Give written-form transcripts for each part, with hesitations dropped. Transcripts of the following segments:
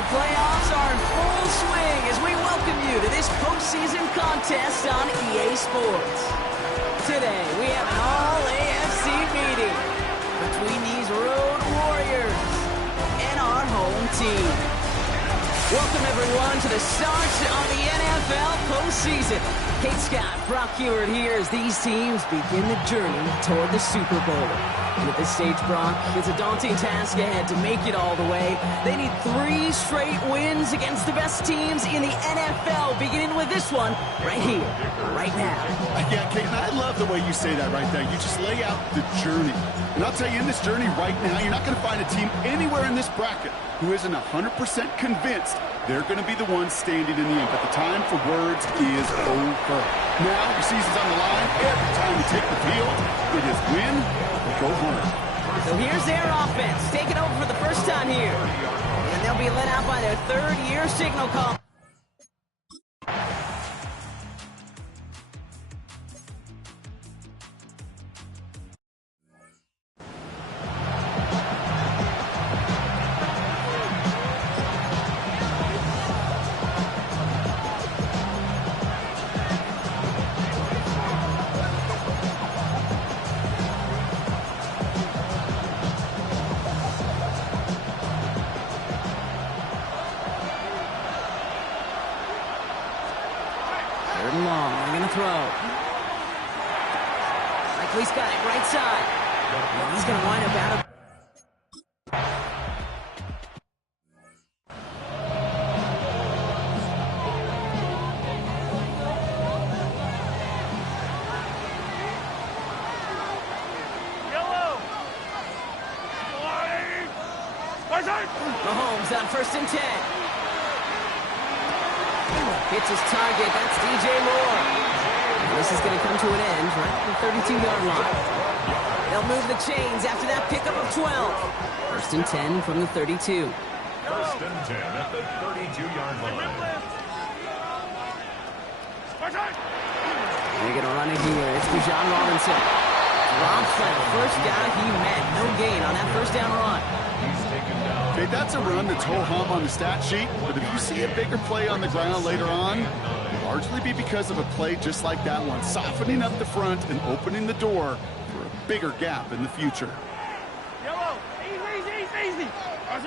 The playoffs are in full swing as we welcome you to this postseason contest on EA Sports. Today, we have an all-AFC meeting between these road warriors and our home team. Welcome, everyone, to the start of the NFL postseason. Kate Scott, Brock Heward here as these teams begin the journey toward the Super Bowl. And at this stage, Brock, it's a daunting task ahead to make it all the way. They need 3 straight wins against the best teams in the NFL, beginning with this one right here, right now. Yeah, Kate, and I love the way you say that right there. You just lay out the journey. And I'll tell you, in this journey right now, you're not going to find a team anywhere in this bracket who isn't 100% convinced they're going to be the ones standing in the end. But the time for words is over. Now, the season's on the line. Every time you take the field, it is win or go home. So here's their offense, taking over for the first time here. And they'll be led out by their third-year signal call. Third and long, they're going to throw. Likely's got it right side. And he's going to wind up out of... Mahomes on 1st and 10. Hits his target. That's DJ Moore. And this is going to come to an end right at the 32-yard line. They'll move the chains after that pickup of 12. 1st and 10 from the 32. 1st and 10 at the 32-yard line. They're going to run it here. It's Bijan Robinson. Drops like the first guy he met. No gain on that first down run. Okay, that's a run that's ho-hum on the stat sheet, but if you see a bigger play on the ground later on, it'll largely be because of a play just like that one, softening up the front and opening the door for a bigger gap in the future. Easy. Out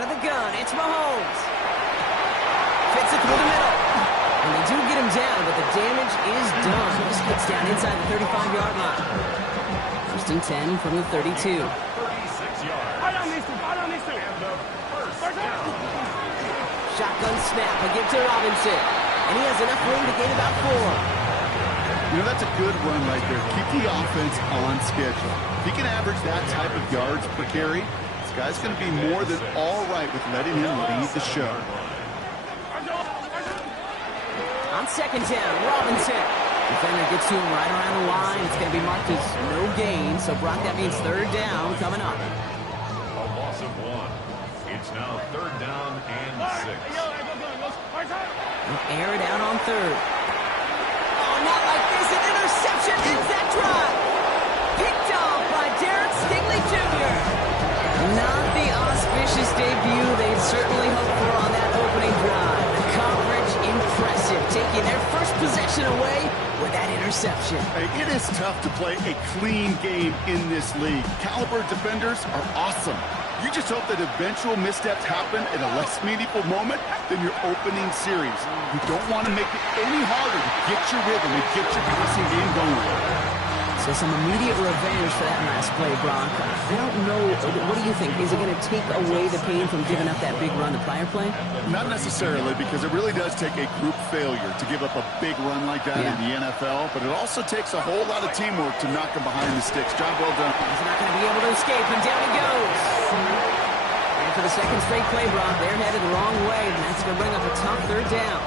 of the gun, it's Mahomes. Fits it through the middle. And they do get him down, but the damage is done. This gets down inside the 35-yard line. 1st and 10 from the 32. Shotgun snap, a give to Robinson. And he has enough room to gain about 4. You know, that's a good run right there. Keep the offense on schedule. If he can average that type of yards per carry, this guy's going to be more than all right with letting him lead the show. On 2nd down, Robinson. Defender gets to him right around the line. It's going to be marked as no gain. So, Brock, that means 3rd down coming up. A loss of 1. It's now 3rd down and 6. They'll air it out on 3rd. Oh, not like this. An interception ends that drive. Picked off by Derek Stingley Jr. Not the auspicious debut they'd certainly hoped for on that opening drive. The coverage impressive, taking their first possession away with that interception. Hey, it is tough to play a clean game in this league. Caliber defenders are awesome. You just hope that eventual missteps happen in a less meaningful moment than your opening series. You don't want to make it any harder to get your rhythm and get your passing game going. So some immediate revenge for that last play, Brock. I don't know. What do you think? Is it going to take away the pain from giving up that big run the prior play? Not necessarily, because it really does take a group failure to give up a big run like that in the NFL, but it also takes a whole lot of teamwork to knock them behind the sticks. Job well done. He's not going to be able to escape, and down he goes. And for the second straight play, Brock, they're headed the wrong way, and that's going to bring up a tough 3rd down.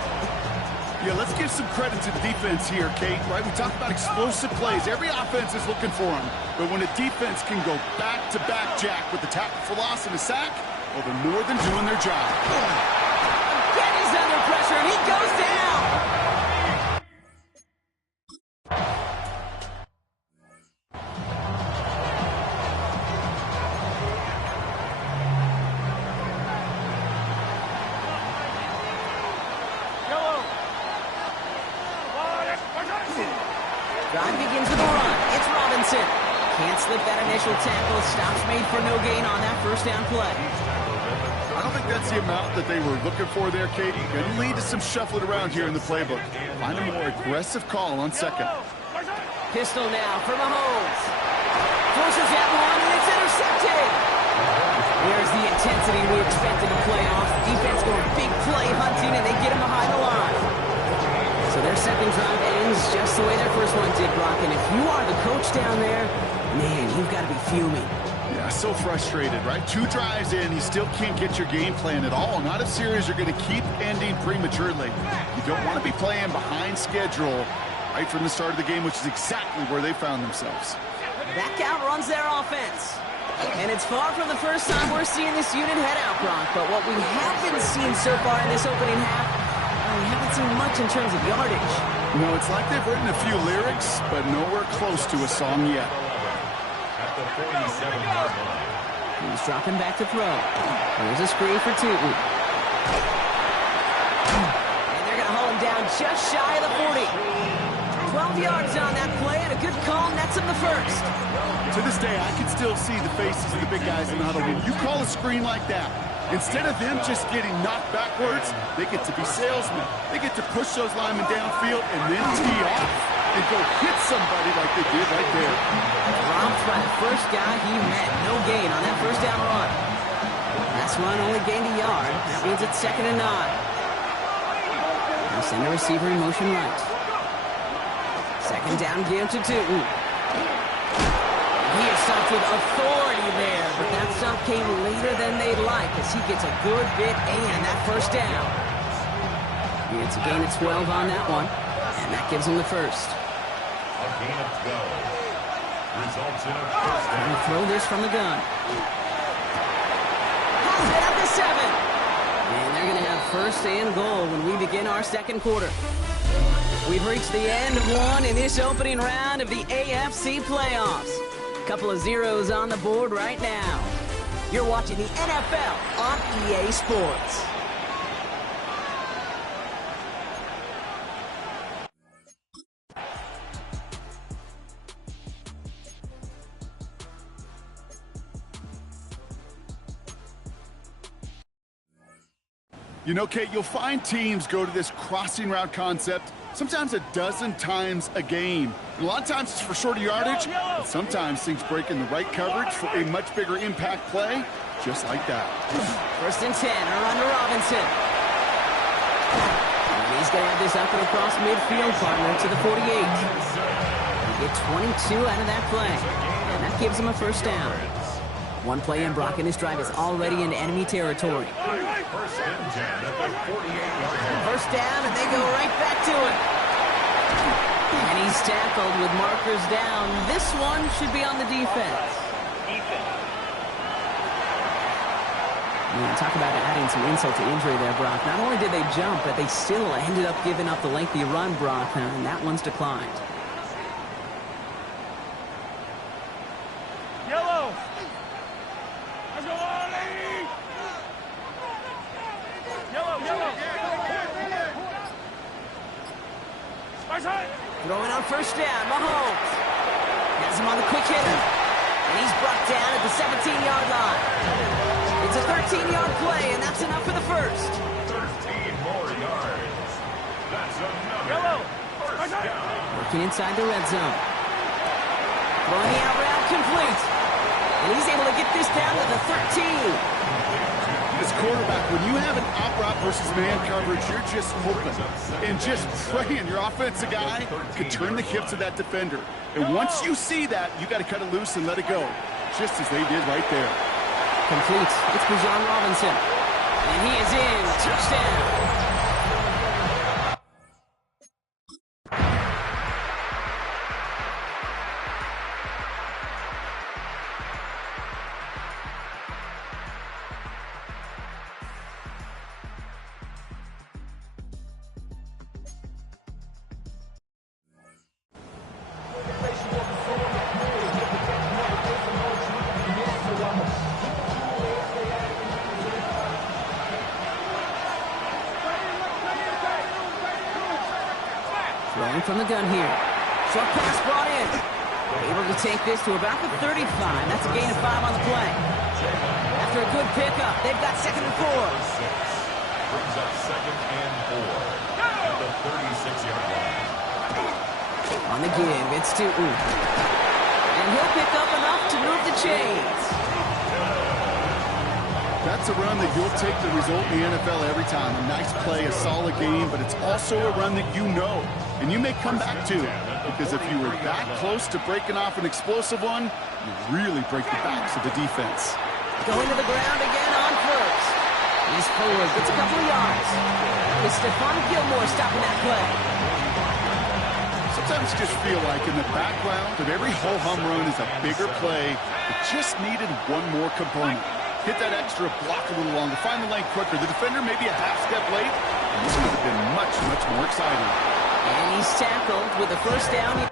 Yeah, let's give some credit to the defense here, Kate, right? We talked about explosive plays. Every offense is looking for them. But when a defense can go back-to-back, Jack, with the tackle for loss and a sack, well, they're more than doing their job. Again, he's under pressure, and he goes down. with a run. It's Robinson. Can't slip that initial tackle. Stops made for no gain on that first down play. I don't think that's the amount that they were looking for there, Katie. Going to lead to some shuffling around here in the playbook. Find a more aggressive call on second. Pistol now for Mahomes. Forces that one, and it's intercepted. There's the intensity we expect in the playoffs. Defense going big play hunting, and they get him behind the line. So their second drive ends just the way their first one did, Brock. And if you are the coach down there, man, you've got to be fuming. Yeah, so frustrated, right? 2 drives in, you still can't get your game plan at all. Not a series you're going to keep ending prematurely. You don't want to be playing behind schedule right from the start of the game, which is exactly where they found themselves. Back out runs their offense. And it's far from the first time we're seeing this unit head out, Brock. But what we haven't seen so far in this opening half, we haven't seen much in terms of yardage. No, it's like they've written a few lyrics, but nowhere close to a song yet. At the 47-yard line. He's dropping back to throw. Here's a screen for Tootin. And they're going to haul him down just shy of the 40. 12 yards on that play, and a good call nets him the first. To this day, I can still see the faces of the big guys in the huddle. When you call a screen like that, instead of them just getting knocked backwards, they get to be salesmen. They get to push those linemen downfield and then tee off and go hit somebody like they did right there. Romped by the first guy he met. No gain on that first down run. Last run only gained a yard. That means it's 2nd and 9. Now send the receiver in motion right. Second down give to Tootin. He is stopped with authority there, but that stop came later than they'd like as he gets a good bit and that first down. It's a gain of 12 on that one, and that gives him the first. A gain of 12. Results in a first down. Trying to throw this from the gun. Has it at the 7. And they're going to have first and goal when we begin our second quarter. We've reached the end of one in this opening round of the AFC Playoffs. Couple of zeros on the board right now. You're watching the NFL on EA Sports. You know, Kate, you'll find teams go to this crossing route concept sometimes a dozen times a game. And a lot of times it's for shorter yardage, but sometimes things break in the right coverage for a much bigger impact play, just like that. First and 10, a run to Robinson. And he's going to have this up and across midfield, partner, to the 48. You get 22 out of that play, and that gives him a first down. One play in, Brock, and his drive is already into enemy territory. First and 10 at the 48-yard line. First down, and they go right back to it. And he's tackled with markers down. This one should be on the defense. Talk about adding some insult to injury there, Brock. Not only did they jump, but they still ended up giving up the lengthy run, Brock, and that one's declined. Yellow! Let's go, Ollie! Yellow! Throwing on first down, Mahomes. Has him on the quick hitter. And he's brought down at the 17-yard line. It's a 13-yard play, and that's enough for the first. 13 more yards. That's another first down. Working inside the red zone. Throwing the out route complete. And he's able to get this down to the 13. As quarterback, when you have an out route versus man coverage, you're just hoping and just praying your offensive guy can turn the hips of that defender. And once you see that, you got to cut it loose and let it go, just as they did right there. Complete. It's Bijan Robinson. And he is in. Touchdown. Throwing from the gun here. Short pass brought in. Able to take this to about the 35. That's a gain of 5 on the play. After a good pickup, they've got 2nd and 4. Brings up 2nd and 4 at the 36-yard line. On the give, it's to and he'll pick up enough to move the chains. That's a run that you'll take the result in the NFL every time. A nice play, a solid game, but it's also a run that you know, and you may come back to, because if you were that close to breaking off an explosive one, you really break the backs of the defense. Going to the ground again on first. He's forward, gets a couple of yards. It's Stephon Gilmore stopping that play. Sometimes you just feel like in the background of every ho-hum run is a bigger play. It just needed one more component. Hit that extra block a little longer, find the lane quicker. The defender maybe a half step late, and this would have been much, much more exciting. And he's tackled with a first down.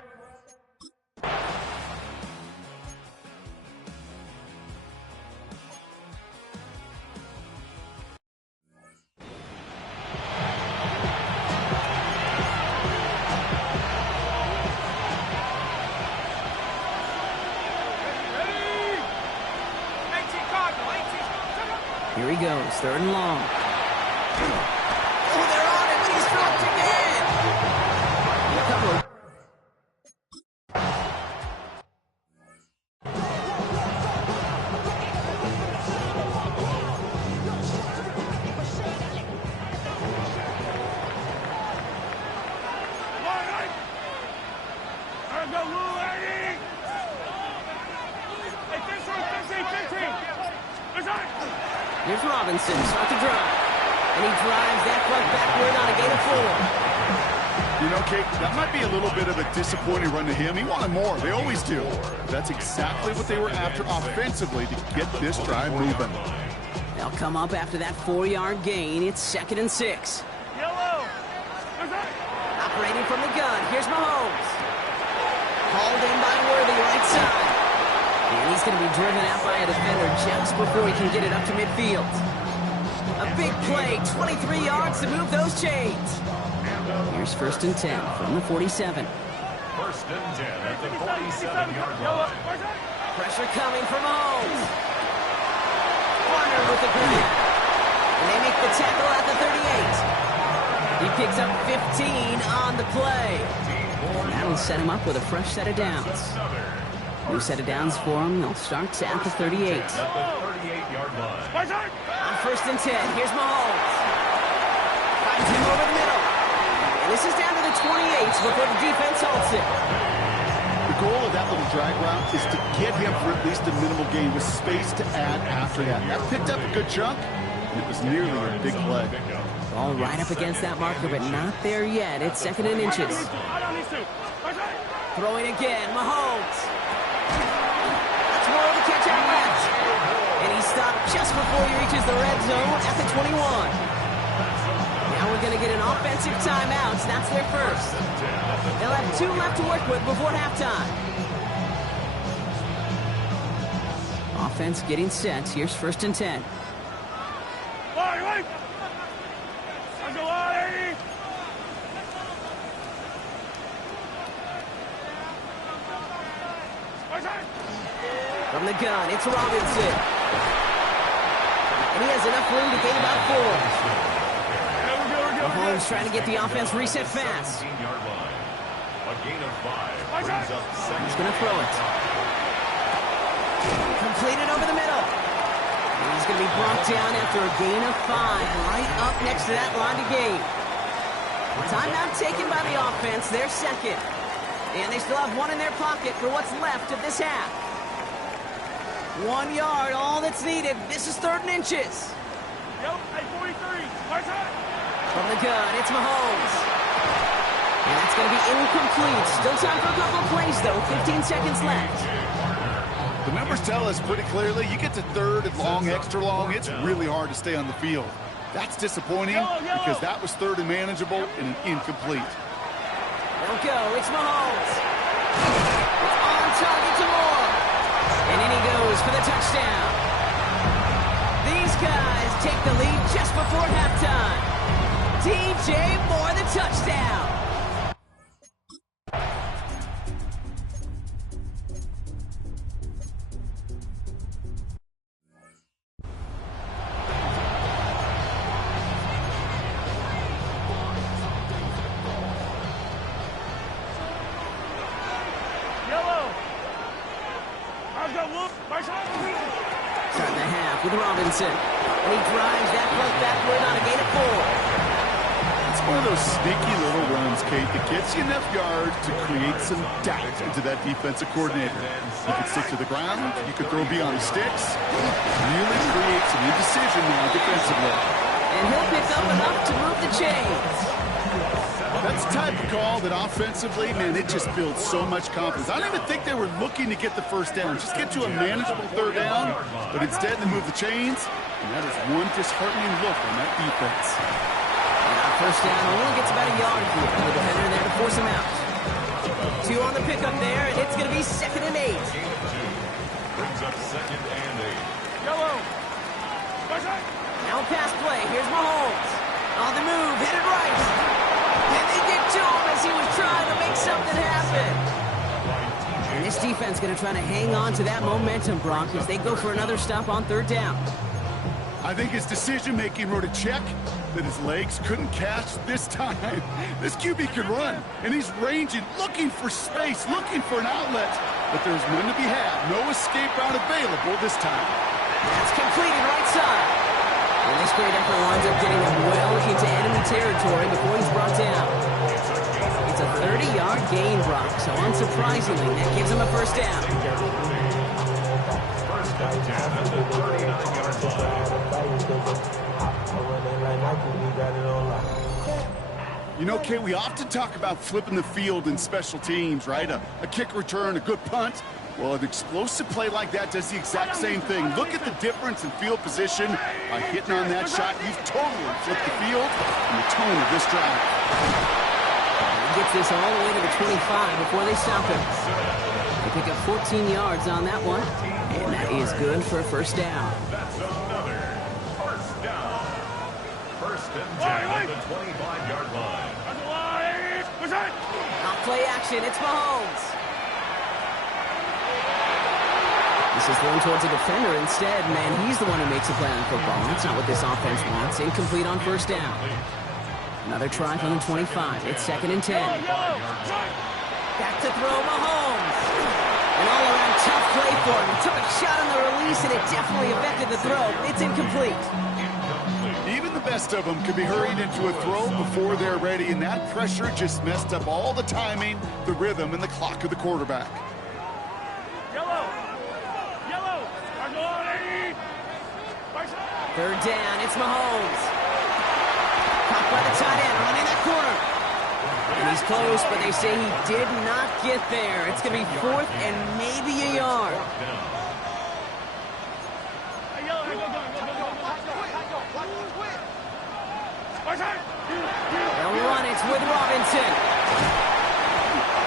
Here he goes, 3rd and long. Oh, they're on him, and he's dropped again. A couple of... Here's Robinson, start to drive. And he drives that front backward on a gain of 4. You know, Kate, that might be a little bit of a disappointing run to him. He wanted more. They always do. That's exactly what they were after offensively to get this drive moving. They'll come up after that 4-yard gain. It's 2nd and 6. Yellow. Operating from the gun. Here's Mahomes. Called in by Worthy, right side. And he's going to be driven out by a defender just before he can get it up to midfield. A big play, 23 yards to move those chains. Here's 1st and 10 from the 47. 1st and 10 at the 47-yard line. Pressure coming from Mahomes. Corner with the grab. And they make the tackle at the 38. He picks up 15 on the play. And that'll set him up with a fresh set of downs. New set of downs for him. They'll start at the 38. At the 38-yard line. On 1st and 10, here's Mahomes. Finds him over the middle. And this is down to the 28 before the defense halts it. The goal of that little drag route is to get him for at least a minimal gain with space to add after that. That picked up a good chunk, and it was nearly a big play. Ball right up against that marker, but not there yet. It's 2nd and inches. Throwing again, Mahomes. That's more of the catch out left. And he stopped just before he reaches the red zone at the 21. Now we're going to get an offensive timeout. That's their first. They'll have 2 left to work with before halftime. Offense getting set. Here's 1st and 10. From the gun, it's Robinson. And he has enough room to gain about 4. Mahomes trying to get the offense reset fast. A gain of 5 brings up 2nd. He's going to throw it. Completed over the middle. And he's going to be brought down after a gain of 5, right up next to that line to gain. Timeout taken by the offense, their second. And they still have 1 in their pocket for what's left of this half. 1 yard, all that's needed. This is 3rd and inches. Yep, 43. From the gun, it's Mahomes. And that's going to be incomplete. Still time for a couple of plays, though. 15 seconds left. The numbers tell us pretty clearly, you get to 3rd and long, extra long, it's really hard to stay on the field. That's disappointing because that was 3rd and manageable and an incomplete. They'll go. It's Mahomes. It's on target to Moore. And in he goes for the touchdown. These guys take the lead just before halftime. DJ Moore, the touchdown. Starting the half with Robinson. And he drives that punt backward on a gain of 4. It's one of those sneaky little runs, Kate, that gets you enough yards to create some doubt into that defensive coordinator. You can stick to the ground. You can throw beyond the sticks. Really create some indecision now defensively. And he'll pick up enough to move the chains. That's the type of call that offensively, man, it just builds so much confidence. I don't even think they were looking to get the first down. Just get to a manageable third down, but instead they move the chains, and that is one disheartening look on that defense. And our first down only gets about a yard here. And the defender there to force him out. 2 on the pickup there, and it's going to be 2nd and 8. Brings up 2nd and 8. Yellow. Now a pass play. Here's Mahomes. On the move, headed right. And they get to him as he was trying to make something happen. And this defense going to try to hang on to that momentum, Brock, as they go for another stop on 3rd down. I think his decision-making wrote a check that his legs couldn't catch this time. This QB can run, and he's ranging, looking for space, looking for an outlet. But there's none to be had. No escape route available this time. That's completed right side. And this great effort winds up getting him well into enemy territory before he's brought down. It's a 30-yard gain, Brock, so unsurprisingly, that gives him a first down. First and 10 at the 39-yard line. You know, Kay, we often talk about flipping the field in special teams, right? A kick return, a good punt. Well, an explosive play like that does the exact same thing. Look at the difference in field position. By hitting on that shot, you've totally flipped the field and the tone of this drive. He gets this all the way to the 25 before they stop him. They pick up 14 yards on that one, and that is good for a first down. That's another first down. First and 10 at the 25-yard line. Off play action, it's Mahomes. This is thrown towards a defender instead, man. He's the one who makes a play on football. That's not what this offense wants. Incomplete on first down. Another try from the 25. It's 2nd and 10. Back to throw Mahomes. An all-around tough play for him. He took a shot on the release, and it definitely affected the throw. It's incomplete. Even the best of them could be hurried into a throw before they're ready, and that pressure just messed up all the timing, the rhythm, and the clock of the quarterback. Third down, it's Mahomes. Caught by the tight end, running that corner. And he's close, but they say he did not get there. It's going to be 4th and maybe a yard. They'll run it with Robinson.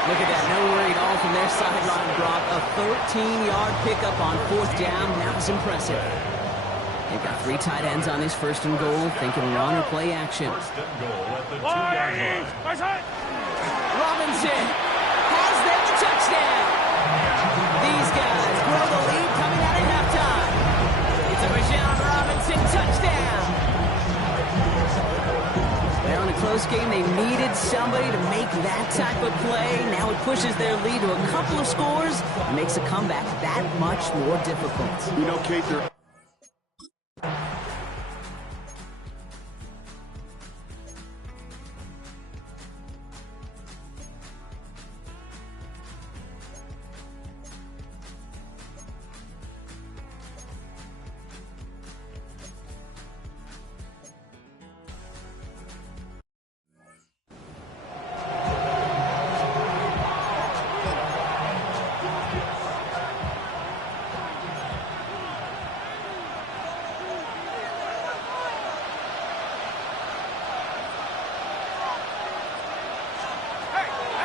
Look at that, no worry at all from their sideline, Brock. A 13-yard pickup on 4th down. That was impressive. They've got 3 tight ends on this 1st and goal, thinking run or play action. First and goal at the 2-yard line. Robinson has them the touchdown. These guys grow the lead coming out at halftime. It's a Bijan Robinson touchdown. Well, in a close game, they needed somebody to make that type of play. Now it pushes their lead to a couple of scores and makes a comeback that much more difficult. You know, Kate, they're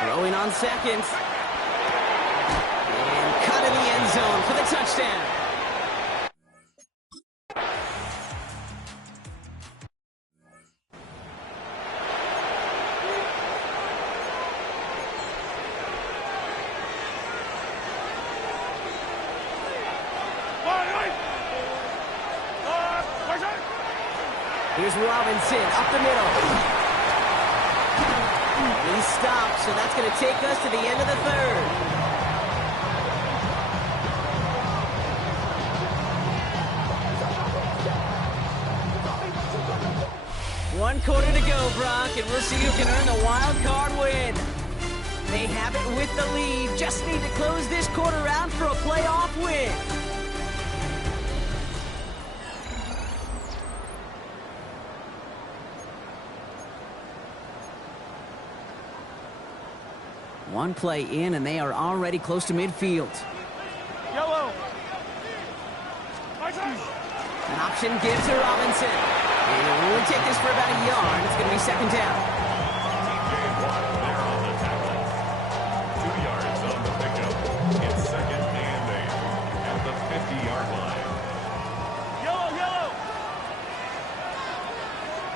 throwing on 2nd. And cut in the end zone for the touchdown. Here's Robinson up the middle. He stops, so that's going to take us to the end of the 3rd. One quarter to go, Brock, and we'll see who can earn the wild card win. They have it with the lead. Just need to close this quarter out for a playoff win. One play in, and they are already close to midfield. Yellow. An option gives to Robinson. And it will only take this for about a yard. It's going to be second down. TJ Watt there on the tackle. 2 yards on the pickup. It's second and 8 at the 50-yard line. Yellow, yellow.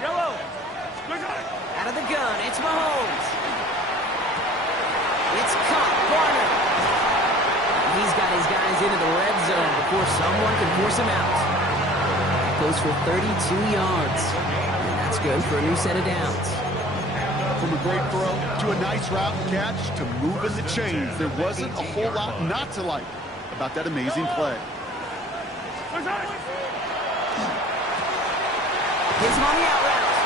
Yellow. Out of the gun, it's Mahomes. It's caught, Barner. He's got his guys into the red zone before someone can force him out. Goes for 32 yards. And that's good for a new set of downs. From a great throw to a nice route catch to moving the chains, there wasn't a whole lot not to like about that amazing play. Hits him on the out route.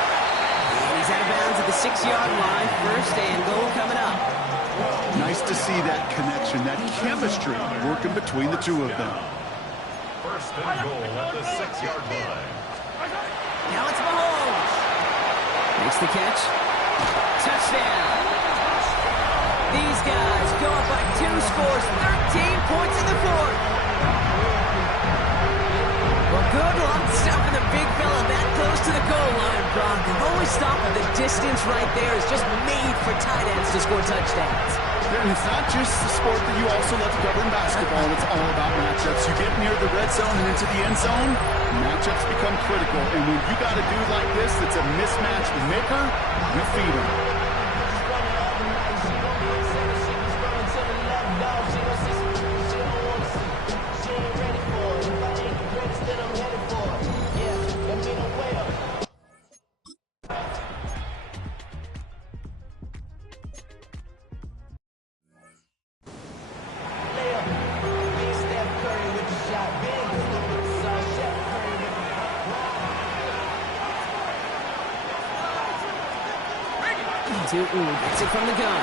And he's out of bounds at the 6-yard line. First and goal coming up. Nice to see that connection, that chemistry working between the two of them. First and goal at the 6-yard line. Now it's Mahomes. Makes the catch. Touchdown. These guys go up by 2 scores, 13 points in the fourth. Well, good luck stopping the big fella that close to the goal line, Brock. The only stop of the distance right there is just made for tight ends to score touchdowns. And it's not just the sport that you also love to cover in basketball. It's all about matchups. You get near the red zone and into the end zone, matchups become critical. And when you got a dude like this that's a mismatch maker, you feed him. Gets it from the gun.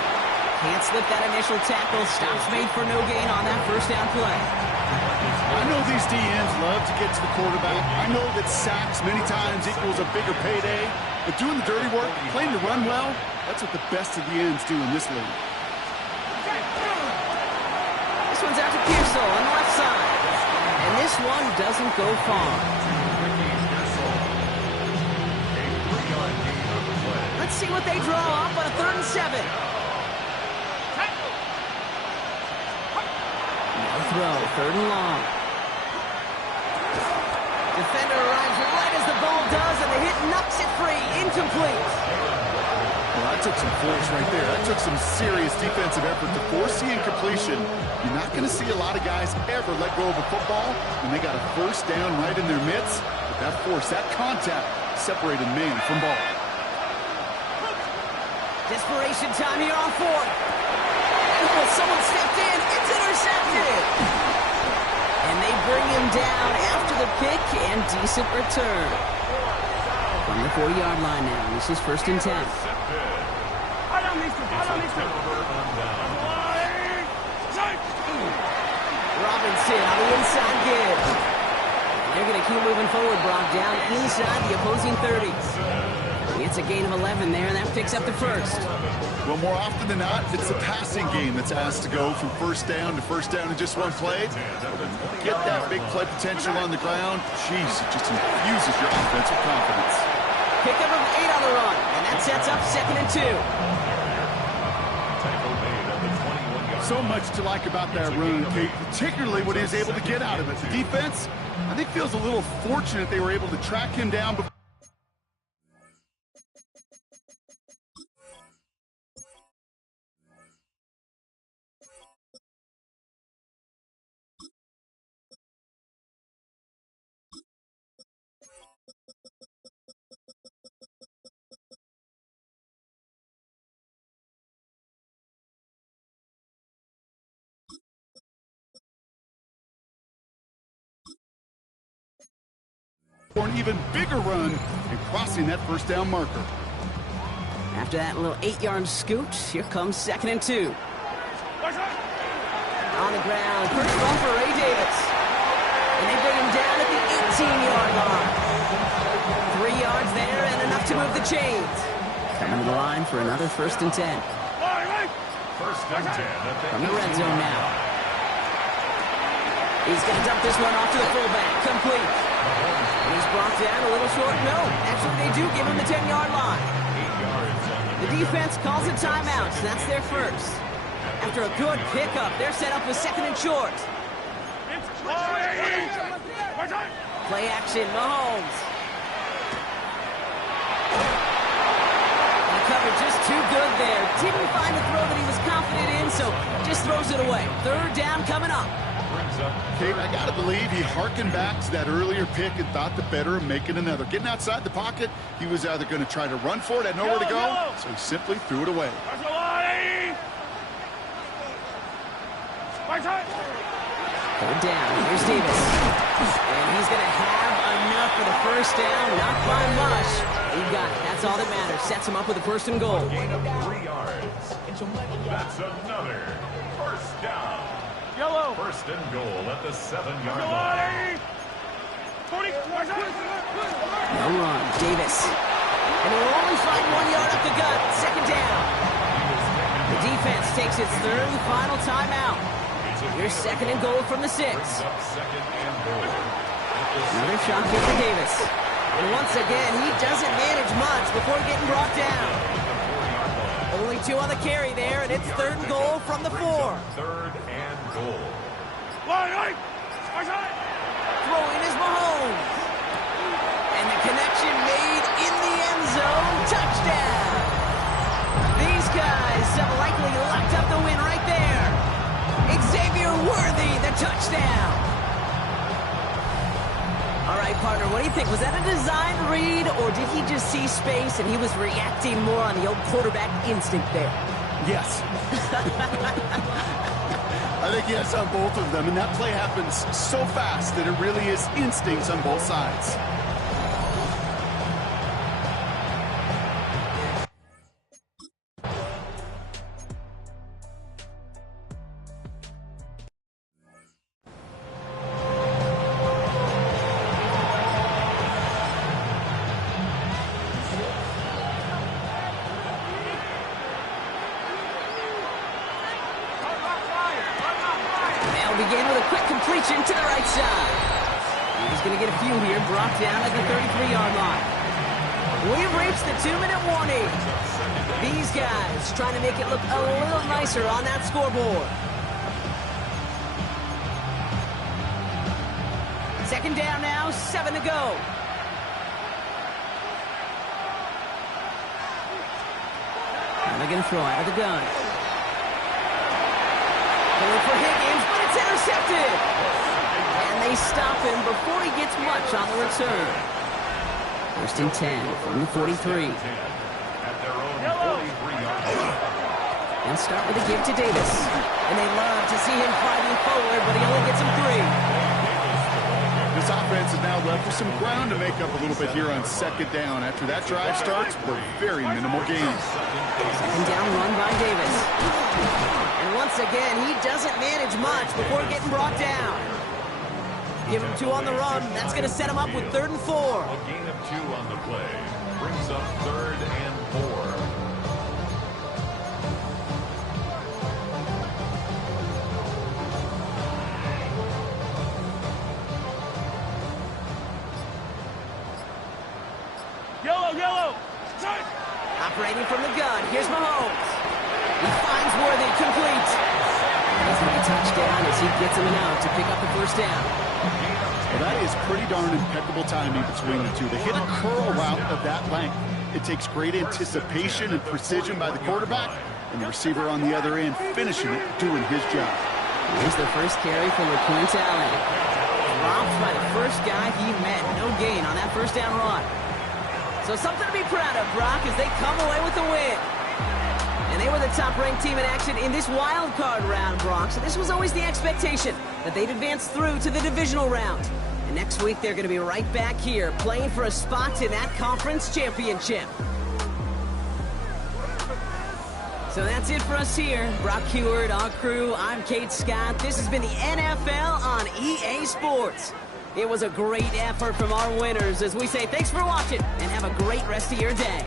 Can't slip that initial tackle. Stops made for no gain on that first down play. I know these DNs love to get to the quarterback. I know that sacks many times equals a bigger payday. But doing the dirty work, playing to run well, that's what the best of the ends do in this league. This one's out to Pearsall on the left side. And this one doesn't go far. Let's see what they draw up on a 3rd and 7. No throw, 3rd and long. Defender arrives right as the ball does, and the hit knocks it free. Incomplete. Well, that took some force right there. That took some serious defensive effort to force the incompletion. You're not going to see a lot of guys ever let go of a football when they got a first down right in their midst. But that force, that contact, separated man from ball. Desperation time here on 4th. Oh, someone stepped in. It's intercepted. And they bring him down after the pick and decent return. From the 40-yard line now. This is 1st and 10. Robinson on the inside give. They're going to keep moving forward, Brock, down inside the opposing 30s. It's a gain of 11 there, and that picks up the first. Well, more often than not, it's the passing game that's asked to go from first down in just one play. Get that big play potential on the ground. Jeez, it just infuses your offensive confidence. Pickup of 8 on the run, and that sets up 2nd and 2. So much to like about that run, Kate, particularly what he was able to get out of it. The defense, I think, feels a little fortunate they were able to track him down before. for an even bigger run and crossing that first down marker. After that little 8-yard scoot, here comes 2nd and 2. On the ground, first ball for Ray Davis. And they bring him down at the 18-yard line. 3 yards there and enough to move the chains. Coming to the line for another 1st and 10. First and 10 From the red zone now. He's going to dump this one off to the fullback. Complete. And he's brought down a little short. No, actually they do give him the 10-yard line. 8 yards on the The defense calls a timeout, so that's their first. After a good pickup, they're set up with 2nd and short. Play action, Mahomes. And the cover just too good there. Didn't find a throw that he was confident in, so just throws it away. 3rd down coming up. Kate, I got to believe he harkened back to that earlier pick and thought the better of making another. Getting outside the pocket, he was either going to try to run for it, had nowhere to go, so he simply threw it away. 3rd down, here's Davis. And he's going to have enough for the first down, not by much. He got it, that's all that matters. Sets him up with a 1st and goal. gain of 3 yards. That's another first down. Yellow. 1st and goal at the 7-yard line. No run, Davis. And they'll only find 1 yard up the gut. 2nd down. The defense takes its 3rd and final timeout. Here's 2nd and goal from the 6. Brings up 2nd and goal. Another shot here for Davis. And once again, he doesn't manage much before getting brought down. Only 2 on the carry there, and it's 3rd and goal from the 4. 3rd and goal. Throwing is Mahomes. And the connection made in the end zone. Touchdown. These guys have likely locked up the win right there. Xavier Worthy, the touchdown. All right, partner, what do you think? Was that a design read, or did he just see space and he was reacting more on the old quarterback instinct there? Yes. I think yes on both of them, and that play happens so fast that it really is instincts on both sides. Begin with a quick completion to the right side. He's going to get a few here, brought down at the 33-yard line. We've reached the 2-minute warning. These guys trying to make it look a little nicer on that scoreboard. 2nd down now, 7 to go. Now they're going to throw out of the gun. Going for Higgins, but it's intercepted. And they stop him before he gets much on the return. 1st and 10 from the 43. And start with a give to Davis. And they love to see him fighting forward, but he only gets him 3. This offense is now left with some ground to make up a little bit here on 2nd down. After that drive starts, with a very minimal gain. 2nd down run by Davis. And once again, he doesn't manage much before getting brought down. Give him 2 on the run. That's going to set him up with 3rd and 4. A gain of 2 on the play. Brings up 3rd and 4. Yellow. Operating from the gun. Here's Mahomes. He finds Worthy, complete. He's going to touchdown as he gets him an out to pick up the 1st down. Well, that is pretty darn impeccable timing between the two. To hit a curl route of that length, it takes great anticipation and precision by the quarterback, and the receiver on the other end finishing it, doing his job. Here's the first carry for LeQuint Allen. Dropped by the first guy he met. No gain on that 1st down run. So something to be proud of, Brock, as they come away with the win. And they were the top-ranked team in action in this wild card round, Brock. So this was always the expectation, that they'd advance through to the divisional round. And next week, they're going to be right back here playing for a spot in that conference championship. So that's it for us here. Brock Heward, our crew, I'm Kate Scott. This has been the NFL on EA Sports. It was a great effort from our winners as we say thanks for watching and have a great rest of your day.